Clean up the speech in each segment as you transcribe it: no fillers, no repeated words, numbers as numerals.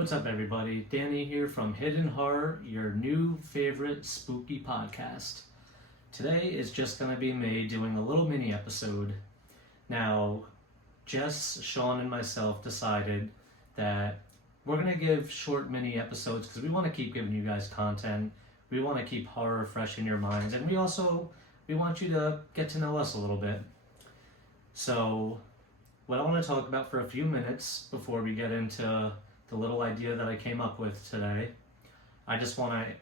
What's up, everybody? Danny here from Hidden Horror, your new favorite spooky podcast. Today is just going to be me doing a little mini episode. Now, Jess, Sean, and myself decided that we're going to give short mini episodes because we want to keep giving you guys content. We want to keep horror fresh in your minds, and we want you to get to know us a little bit. So, what I want to talk about for a few minutes before we get into the little idea that I came up with today, I just want to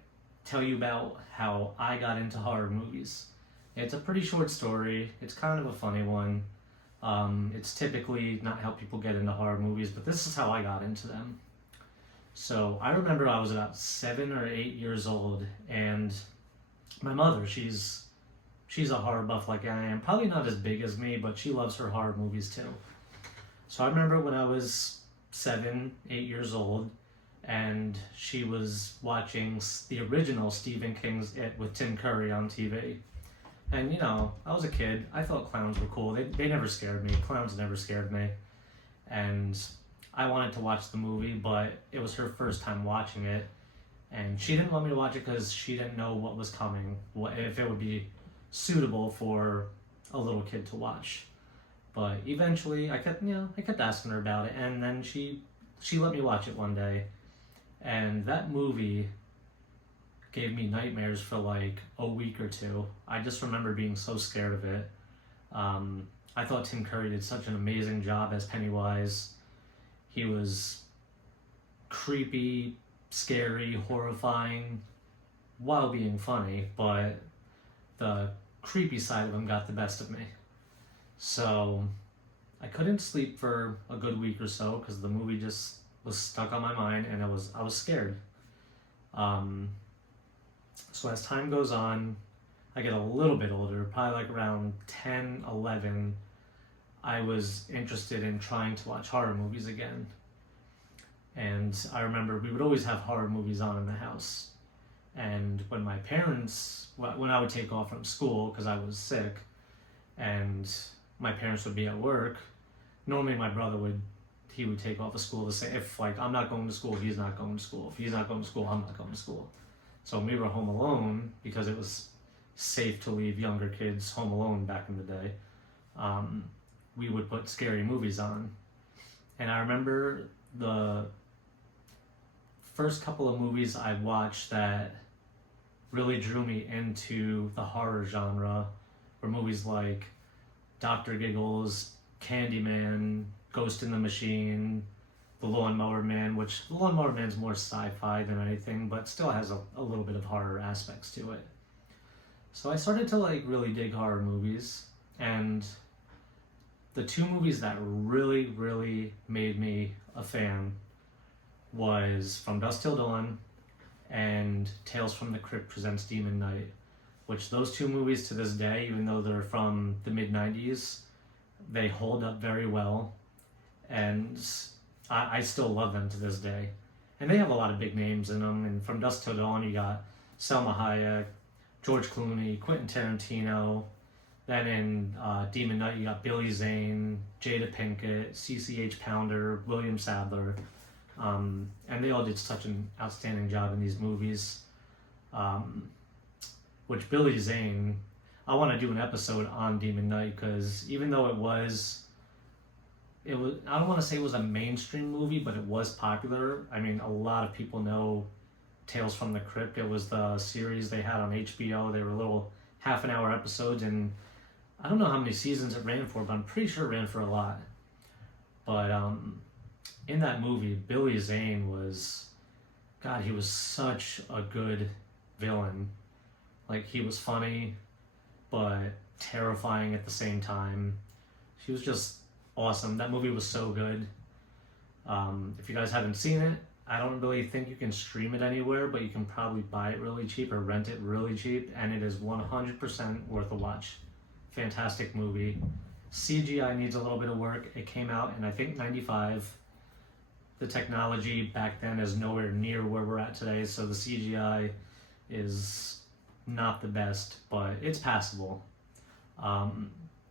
tell you about how I got into horror movies. It's a pretty short story. It's kind of a funny one. It's typically not how people get into horror movies, but this is how I got into them. So I remember I was about 7 or 8 years old, and my mother, she's a horror buff like I am. Probably not as big as me, but she loves her horror movies too. So I remember when I was 7, 8 years old, and she was watching the original Stephen King's It with Tim Curry on TV. And I was a kid. I thought clowns were cool. They never scared me. Clowns never scared me. And I wanted to watch the movie, but it was her first time watching it. And she didn't want me to watch it because she didn't know what was coming, if it would be suitable for a little kid to watch. But eventually, I kept asking her about it, and then she let me watch it one day, and that movie gave me nightmares for like a week or two. I just remember being so scared of it. I thought Tim Curry did such an amazing job as Pennywise. He was creepy, scary, horrifying, while being funny, but the creepy side of him got the best of me. So I couldn't sleep for a good week or so because the movie just was stuck on my mind, and I was scared. So as time goes on, I get a little bit older, probably like around 10, 11, I was interested in trying to watch horror movies again. And I remember we would always have horror movies on in the house. And when I would take off from school because I was sick, and my parents would be at work, normally my brother would take off of school to say, if I'm not going to school, he's not going to school. If he's not going to school, I'm not going to school. So when we were home alone, because it was safe to leave younger kids home alone back in the day, we would put scary movies on. And I remember the first couple of movies I watched that really drew me into the horror genre were movies like Dr. Giggles, Candyman, Ghost in the Machine, The Lawnmower Man, which The Lawnmower Man's more sci-fi than anything, but still has a little bit of horror aspects to it. So I started to really dig horror movies, and the two movies that really, really made me a fan was From Dusk Till Dawn and Tales from the Crypt Presents Demon Knight, which those two movies to this day, even though they're from the mid-90s, they hold up very well, and I still love them to this day. And they have a lot of big names in them, and From Dusk Till Dawn you got Selma Hayek, George Clooney, Quentin Tarantino. Then in Demon Knight you got Billy Zane, Jada Pinkett, CCH Pounder, William Sadler. And they all did such an outstanding job in these movies. Which Billy Zane, I want to do an episode on Demon Knight because even though it was, I don't want to say it was a mainstream movie, but it was popular. I mean, a lot of people know Tales from the Crypt. It was the series they had on HBO. They were little half-an-hour episodes, and I don't know how many seasons it ran for, but I'm pretty sure it ran for a lot. But in that movie, Billy Zane he was such a good villain. He was funny, but terrifying at the same time. He was just awesome. That movie was so good. If you guys haven't seen it, I don't really think you can stream it anywhere, but you can probably buy it really cheap or rent it really cheap, and it is 100% worth a watch. Fantastic movie. CGI needs a little bit of work. It came out in, I think, 95. The technology back then is nowhere near where we're at today, so the CGI is not the best, but it's passable.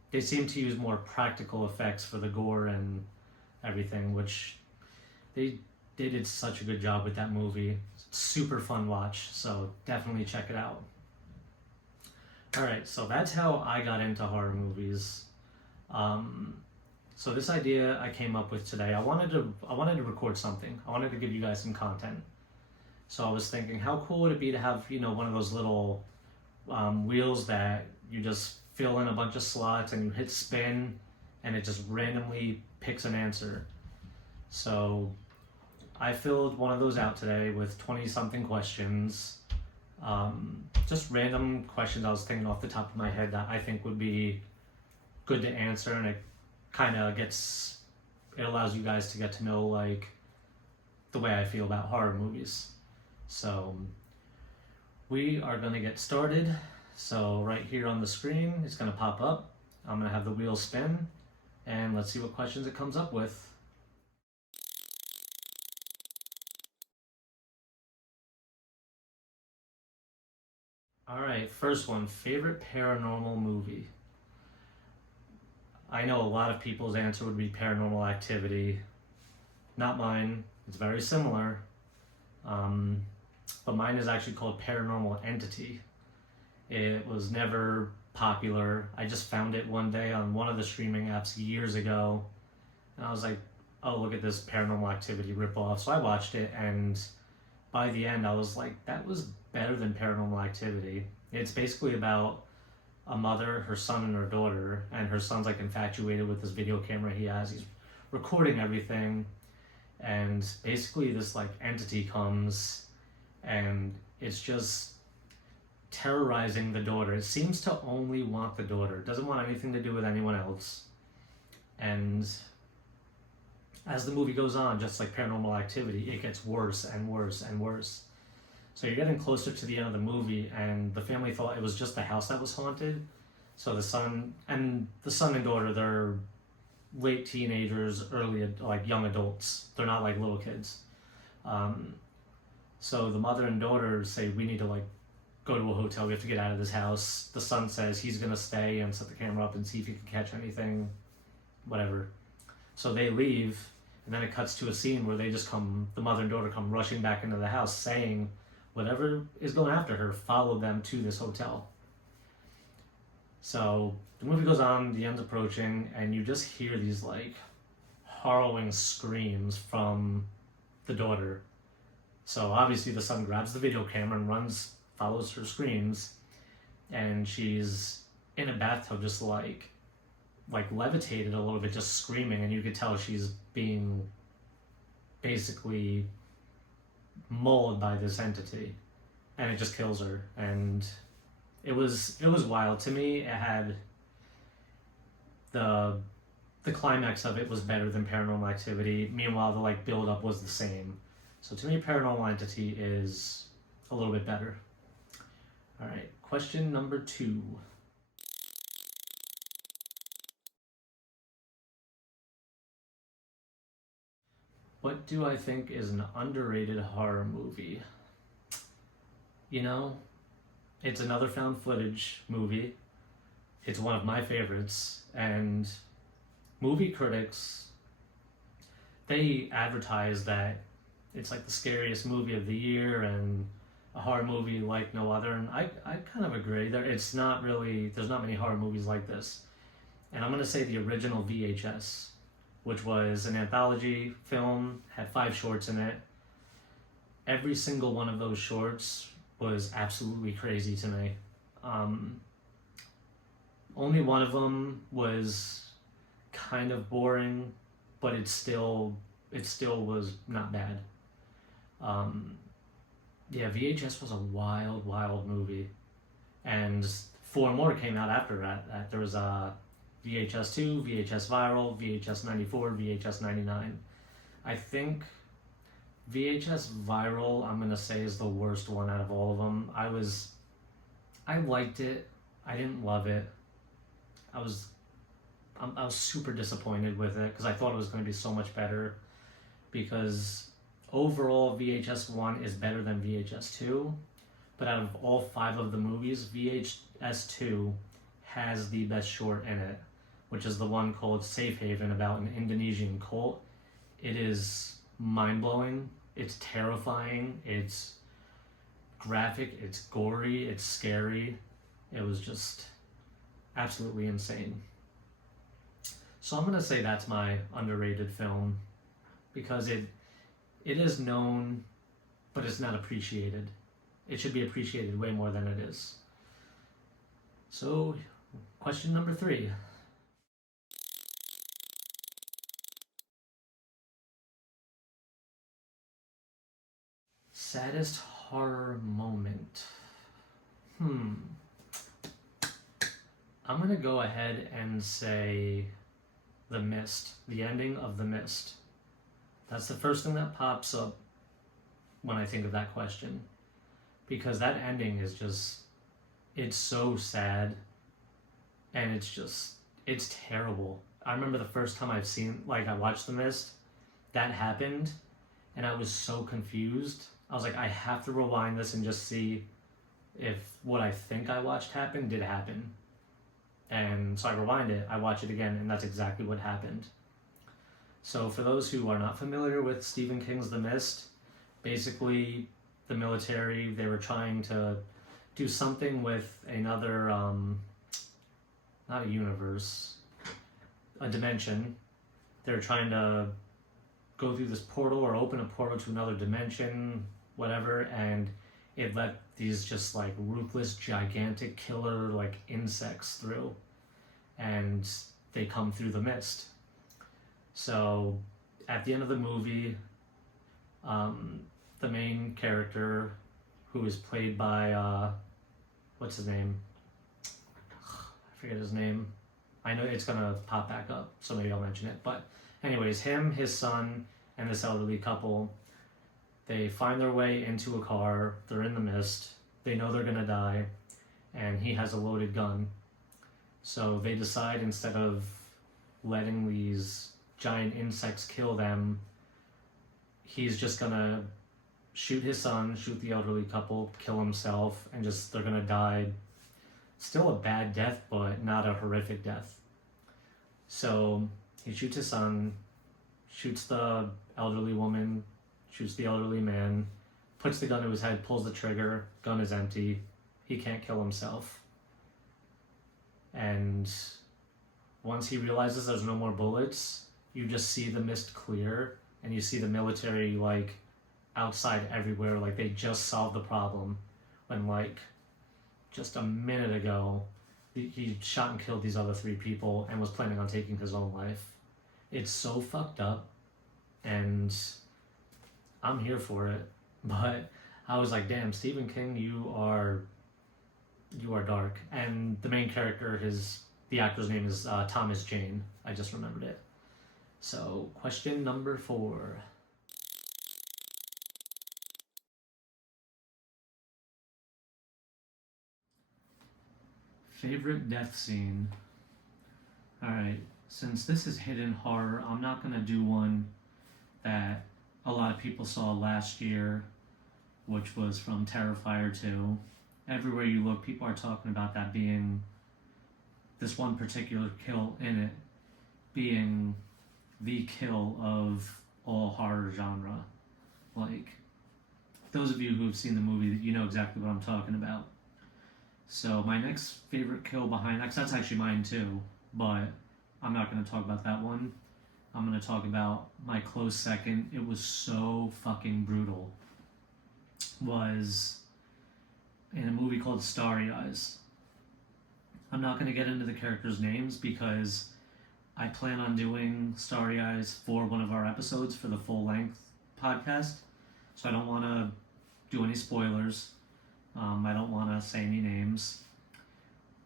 They seem to use more practical effects for the gore and everything, which they they did such a good job with that movie. Super fun watch, so definitely check it out. Alright, so that's how I got into horror movies. So this idea I came up with today, I wanted to record something. I wanted to give you guys some content. So I was thinking, how cool would it be to have, one of those little wheels that you just fill in a bunch of slots and you hit spin and it just randomly picks an answer. So I filled one of those out today with 20 something questions. Just random questions I was thinking off the top of my head that I think would be good to answer, and it allows you guys to get to know like the way I feel about horror movies. So we are going to get started. So right here on the screen, it's going to pop up. I'm going to have the wheel spin, and let's see what questions it comes up with. All right, first one, favorite paranormal movie. I know a lot of people's answer would be Paranormal Activity. Not mine. It's very similar. But mine is actually called Paranormal Entity. It was never popular. I just found it one day on one of the streaming apps years ago. And I was like, oh, look at this Paranormal Activity ripoff. So I watched it, and by the end I was like, that was better than Paranormal Activity. It's basically about a mother, her son, and her daughter, and her son's like infatuated with this video camera he has. He's recording everything, and basically this like entity comes and it's just terrorizing the daughter. It seems to only want the daughter. It doesn't want anything to do with anyone else. And as the movie goes on, just like Paranormal Activity, it gets worse and worse and worse. So you're getting closer to the end of the movie, and the family thought it was just the house that was haunted. So the son and daughter, they're late teenagers, early like young adults. They're not like little kids. So the mother and daughter say, we need to like go to a hotel. We have to get out of this house. The son says he's gonna stay and set the camera up and see if he can catch anything, whatever. So they leave, and then it cuts to a scene where the mother and daughter come rushing back into the house saying, whatever is going after her followed them to this hotel. So the movie goes on, the end's approaching, and you just hear these like harrowing screams from the daughter. So obviously the son grabs the video camera and runs, follows her screams, and she's in a bathtub just like levitated a little bit, just screaming, and you could tell she's being basically mauled by this entity, and it just kills her. And it was wild. To me, it had the climax of it was better than Paranormal Activity. Meanwhile, the like build up was the same. So to me, Paranormal Entity is a little bit better. All right, question number 2. What do I think is an underrated horror movie? It's another found footage movie. It's one of my favorites, and movie critics, they advertise that it's like the scariest movie of the year and a horror movie like no other, and I kind of agree. There's not many horror movies like this. And I'm going to say the original VHS, which was an anthology film, had 5 shorts in it. Every single one of those shorts was absolutely crazy to me. Only one of them was kind of boring, but it still was not bad. VHS was a wild movie, and 4 more came out after that. There was VHS 2, VHS Viral, VHS 94, VHS 99. I think VHS Viral, I'm gonna say, is the worst one out of all of them. I liked it. I didn't love it. I was super disappointed with it because I thought it was going to be so much better. Because overall, VHS 1 is better than VHS 2, but out of all 5 of the movies, VHS 2 has the best short in it, which is the one called Safe Haven, about an Indonesian cult. It is mind-blowing, it's terrifying, it's graphic, it's gory, it's scary. It was just absolutely insane. So I'm gonna say that's my underrated film because it is known, but it's not appreciated. It should be appreciated way more than it is. So, question number 3. Saddest horror moment. I'm gonna go ahead and say The Mist, the ending of The Mist. That's the first thing that pops up when I think of that question. Because that ending is just, it's so sad. And it's terrible. I remember the first time I watched The Mist, that happened, and I was so confused. I was like, I have to rewind this and just see if what I think I watched did happen. And so I rewind it, I watch it again, and that's exactly what happened. So for those who are not familiar with Stephen King's The Mist, basically the military, they were trying to do something with another, not a universe, a dimension. They're trying to go through this portal or open a portal to another dimension, whatever, and it let these just like ruthless, gigantic killer like insects through, and they come through the mist. So at the end of the movie, the main character, who is played by what's his name? I forget his name. I know it's gonna pop back up, so maybe I'll mention it. But anyways, him, his son, and this elderly couple, they find their way into a car. They're in the mist. They know they're gonna die, and he has a loaded gun. So they decide, instead of letting these giant insects kill them, he's just gonna shoot his son, shoot the elderly couple, kill himself, and they're gonna die. Still a bad death, but not a horrific death. So he shoots his son, shoots the elderly woman, shoots the elderly man, puts the gun to his head, pulls the trigger, gun is empty, he can't kill himself. And once he realizes there's no more bullets, you just see the mist clear, and you see the military like outside everywhere, like they just solved the problem, when like just a minute ago he shot and killed these other 3 people and was planning on taking his own life. It's so fucked up, and I'm here for it. But I was like, damn, Stephen King, you are dark. And the main character, the actor's name is Thomas Jane. I just remembered it. So question number 4. Favorite death scene. Alright, since this is hidden horror, I'm not going to do one that a lot of people saw last year, which was from Terrifier 2. Everywhere you look, people are talking about that being, this one particular kill in it, being the kill of all horror genre. Like, those of you who have seen the movie, you know exactly what I'm talking about. So my next favorite kill behind that's actually mine too, but I'm not going to talk about that one. I'm going to talk about my close second. It was so fucking brutal. Was in a movie called Starry Eyes. I'm not going to get into the characters' names because I plan on doing Starry Eyes for one of our episodes for the full-length podcast, so I don't want to do any spoilers. I don't want to say any names,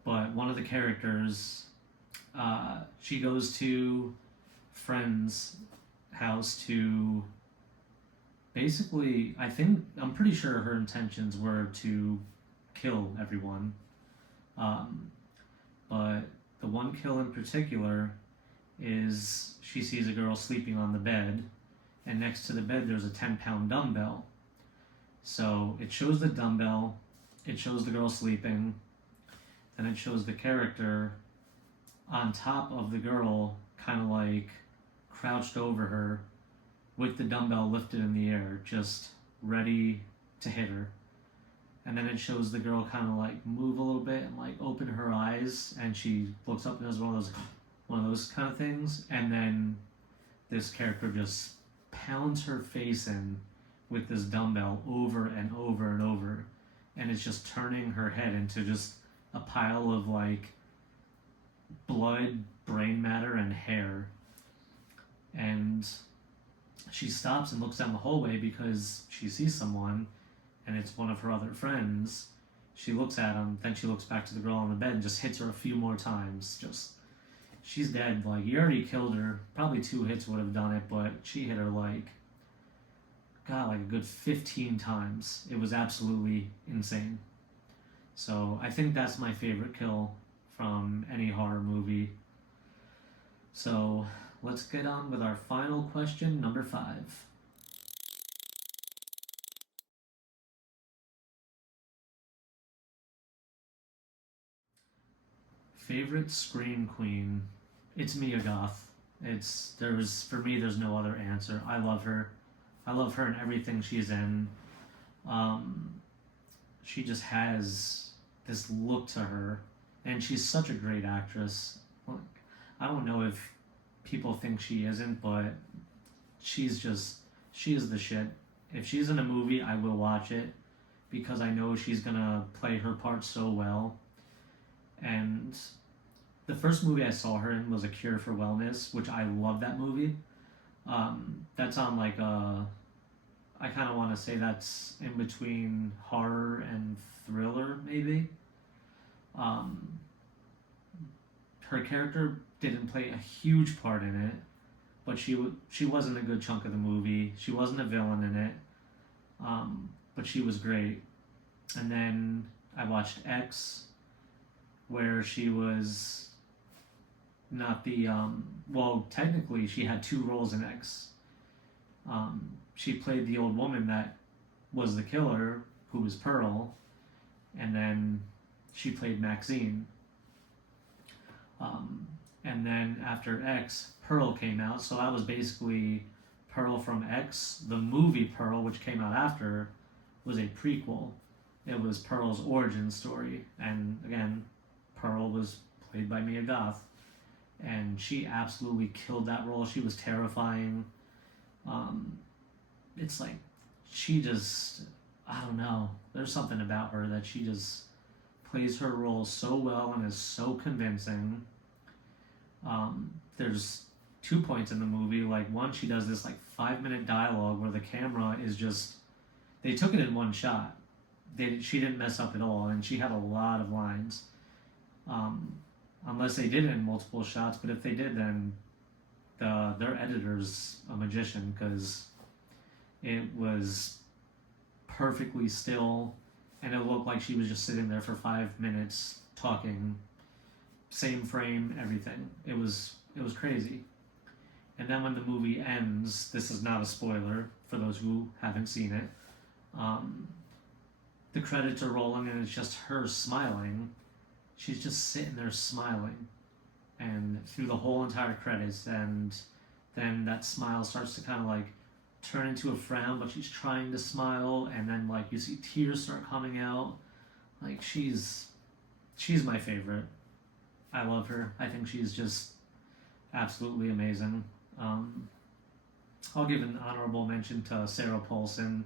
but one of the characters, she goes to friend's house to basically, I'm pretty sure her intentions were to kill everyone, but the one kill in particular is she sees a girl sleeping on the bed, and next to the bed there's a 10-pound dumbbell. So it shows the dumbbell, it shows the girl sleeping, then it shows the character on top of the girl, kind of like crouched over her, with the dumbbell lifted in the air, just ready to hit her. And then it shows the girl kind of like move a little bit and like open her eyes, and she looks up and does one of those kind of things, and then this character just pounds her face in with this dumbbell over and over and over, and it's just turning her head into just a pile of like blood, brain matter, and hair. And she stops and looks down the hallway because she sees someone, and it's one of her other friends. She looks at him, then she looks back to the girl on the bed and just hits her a few more times. Just, she's dead. Like, you already killed her. Probably 2 hits would have done it, but she hit her like, God, like a good 15 times. It was absolutely insane. So I think that's my favorite kill from any horror movie. So let's get on with our final question, number 5. Favorite Scream Queen? It's Mia Goth. For me, there's no other answer. I love her. I love her in everything she's in. She just has this look to her, and she's such a great actress. I don't know if people think she isn't, but she is the shit. If she's in a movie, I will watch it because I know she's gonna play her part so well. And the first movie I saw her in was A Cure for Wellness, which I love that movie. That's on like I kind of want to say that's in between horror and thriller, maybe. Her character didn't play a huge part in it, but she wasn't a good chunk of the movie. She wasn't a villain in it, but she was great. And then I watched X, where she was not the well, technically she had 2 roles in X. She played the old woman that was the killer, who was Pearl, and then she played Maxine. And then after X, Pearl came out, so that was basically Pearl from X. The movie Pearl, which came out after, was a prequel. It was Pearl's origin story, and again, Pearl was played by Mia Goth, and she absolutely killed that role. She was terrifying. It's like she just, I don't know, there's something about her that she just plays her role so well and is so convincing. There's 2 points in the movie. Like, one, she does this like 5-minute dialogue where the camera is just, they took it in one shot. She didn't mess up at all, and she had a lot of lines. Unless they did it in multiple shots, but if they did, then their editor's a magician, because it was perfectly still, and it looked like she was just sitting there for 5 minutes talking, same frame, everything. It was crazy. And then when the movie ends, this is not a spoiler for those who haven't seen it, the credits are rolling and it's just her smiling. She's just sitting there smiling, and through the whole entire credits, and then that smile starts to kind of like turn into a frown, but she's trying to smile, and then like you see tears start coming out. Like, she's my favorite. I love her. I think she's just absolutely amazing. I'll give an honorable mention to Sarah Paulson.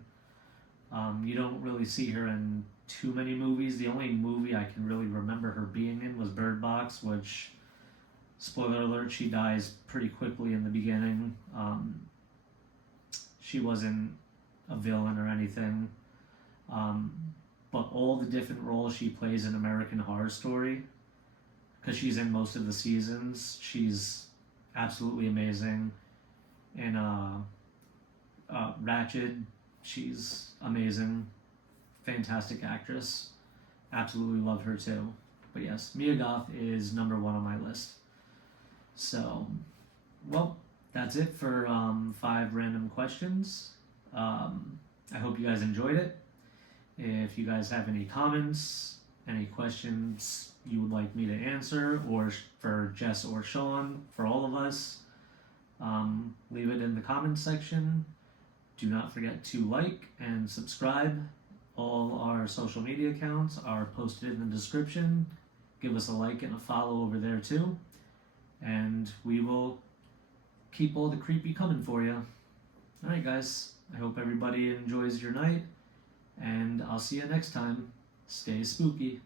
You don't really see her in too many movies. The only movie I can really remember her being in was Bird Box, which, spoiler alert, she dies pretty quickly in the beginning. She wasn't a villain or anything. But all the different roles she plays in American Horror Story, because she's in most of the seasons, she's absolutely amazing. In Ratched, she's amazing. Fantastic actress. Absolutely love her too. But yes, Mia Goth is number 1 on my list. So, well, that's it for 5 random questions. I hope you guys enjoyed it. If you guys have any comments, any questions you would like me to answer, or for Jess or Sean, for all of us, leave it in the comments section. Do not forget to like and subscribe. All our social media accounts are posted in the description. Give us a like and a follow over there too. And we will keep all the creepy coming for you. Alright guys, I hope everybody enjoys your night, and I'll see you next time. Stay spooky.